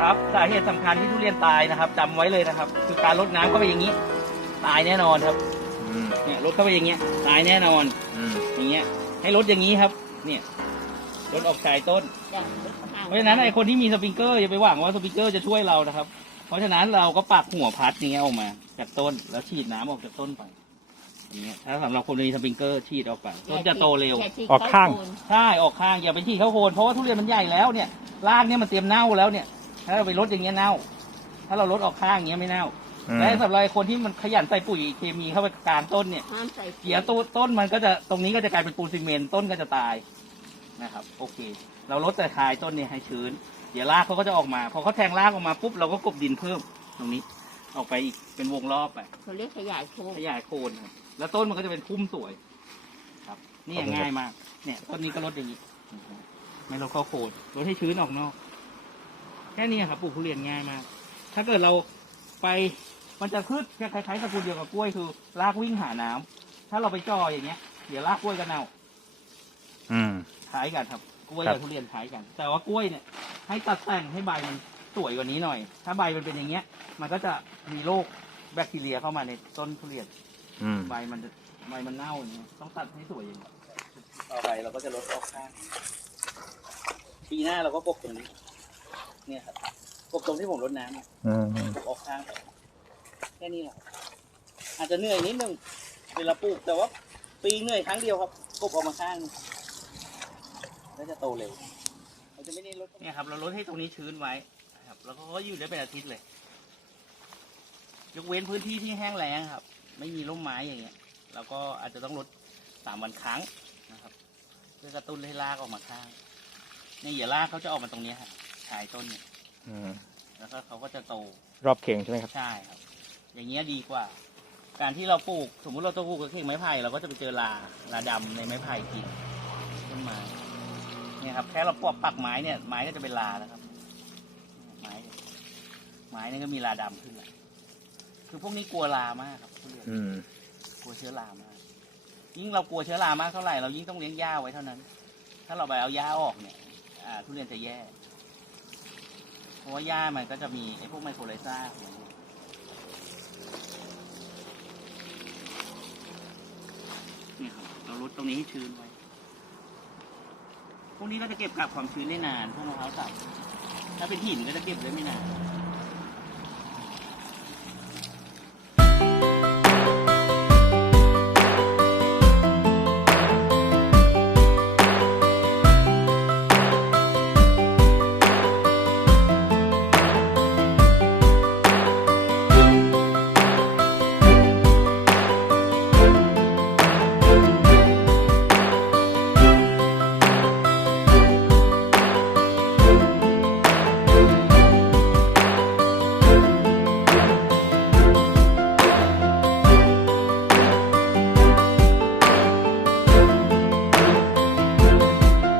ครับ สาเหตุสำคัญที่ทุเรียนตายนะครับจำไว้เลยนะครับ คือการลดน้ำเข้าไปอย่างนี้ ตายแน่นอนครับอืมเนี่ยลดเข้าไปอย่างเงี้ยตายแน่นอนอืมอย่างเงี้ย ให้ลดอย่างนี้ครับ เนี่ยลดออกชายต้นอย่างห่างเพราะฉะนั้นไอ้คนที่มีสปริงเกอร์อย่าไปหวังว่าสปริงเกอร์จะช่วยเรานะครับ เพราะฉะนั้นเราก็ปักหัวพัดอย่างเงี้ยออกมาจากต้นแล้วฉีดน้ำออกจากต้นไปอย่างเงี้ยถ้าสำหรับคนมีสปริงเกอร์ฉีดออกไปต้นจะโตเร็วย่ฉีดออกข้างเข้โคนใช่ออกข้างอย่าไปฉีดเข้าโคนเพราะว่าทุเรียนมันใหญ่แล้วเนี่ยรากเนี่ยมันเตรียมเน่าแล้วเนี่ย ถ้าเราไปลดอย่างเงี้ยเน่า ถ้าเราลดออกข้างอย่างเงี้ยไม่เน่า อืม และสำหรับคนที่มันขยันใส่ปุ๋ยเคมีเข้าไปกลางต้นเนี่ย ห้ามใส่เสียต้นต้นมันก็จะตรงนี้ก็จะกลายเป็นปูนซีเมนต์ต้นก็จะตายนะครับ โอเค เราลดแต่คายต้นเนี่ยให้ชื้น เดี๋ยวรากเขาก็จะออกมาพอเขาแทงรากออกมาปุ๊บเราก็กลบดินเพิ่มตรงนี้ ออกไปอีกเป็นวงรอบไปเขาเรียกขยายโคนขยายโคนครับแล้วต้นมันก็จะเป็นพุ่มสวย ครับ นี่อย่างง่ายมาก เนี่ยต้นนี้ก็ลดอย่างนี้ไม่ลดเข้าโคนลดให้ชื้นออกนอกแค่นี้ครับปลูกทุเรียนง่ายมาก ถ้าเกิดเราไปมันจะพืชคล้ายๆสกุลเดียวกับกล้วยคือรากวิ่งหาน้ำถ้าเราไปจ่ออย่างเงี้ย เดี๋ยวรากกล้วยก็เน่าอืมคล้ายกันครับ กล้วยครักับบทุเรียนคล้ายกัน แต่ว่ากล้วยเนี่ย ให้ตัดแต่งให้ใบมันสวยกว่านี้หน่อย ถ้าใบมันเป็นอย่างเงี้ย มันก็จะมีโรคแบคทีเรียเข้ามาในต้นทุเรียนอืมใบมันจะใบมันเน่าอย่างเงี้ยต้องตัดให้สวยอย่างเงี้ยต่อไปเราก็จะลดออกข้างปีหน้าเราก็กบตรงนี้ เนี่ยครับกบตรงที่ผมรดน้ำเนี่ยอืมกบออกข้างไปแค่นี้แหละอาจจะเหนื่อยนิดนึงเวลาปลูกแต่ว่าปีเหนื่อยครั้งเดียวครับกบออกมาข้างหนึ่งแล้วจะโตเร็วเราจะไม่ได้ลดเนี่ยครับ เราลดให้ตรงนี้ชื้นไว้นะครับ แล้วก็อยู่ได้เป็นอาทิตย์เลย ยกเว้นพื้นที่ที่แห้งแล้งครับ ไม่มีร่มไม้อย่างเงี้ยเราก็อาจจะต้องลดสามวันครั้งนะครับ เพื่อกระตุ้นให้รากออกมาข้างเนี่ยอย่ารากเขาจะออกมาตรงเนี้ยครับ ชายต้นเนี่ยอืมแล้วก็เขาก็จะโตรอบเข่งใช่ไหมครับ ใช่ครับ อย่างเงี้ยดีกว่า การที่เราปลูก สมมุติเราต้องปลูกกระเข่งไม้ไผ่เราก็จะไปเจอลาลาดำในไม้ไผ่กินต้นไม้เนี่ยครับ แค่เราปอกปักไม้เนี่ยไม้ก็จะเป็นลาแล้วครับ ไม้ไม้นี่ก็มีลาดำขึ้นแล้วคือพวกนี้กลัวลามากครับทุเรียนอืม กลัวเชื้อรามาก ยิ่งเรากลัวเชื้อรามากเท่าไหร่เรายิ่งต้องเลี้ยงหญ้าไว้เท่านั้น ถ้าเราไปเอาหญ้าออกเนี่ยอ่าทุเรียนจะแย่เพ ราะว่าหญ้ามันก็จะมีไอ้พวกไมโครไลซ่าเนี่ยครับเราลดตรงนี้ให้ชื้นไว้ พวกนี้ก็จะเก็บกับความชื้นได้นาน พวกมะพร้าวสับถ้าเป็นหินก็จะเก็บได้ไม่นาน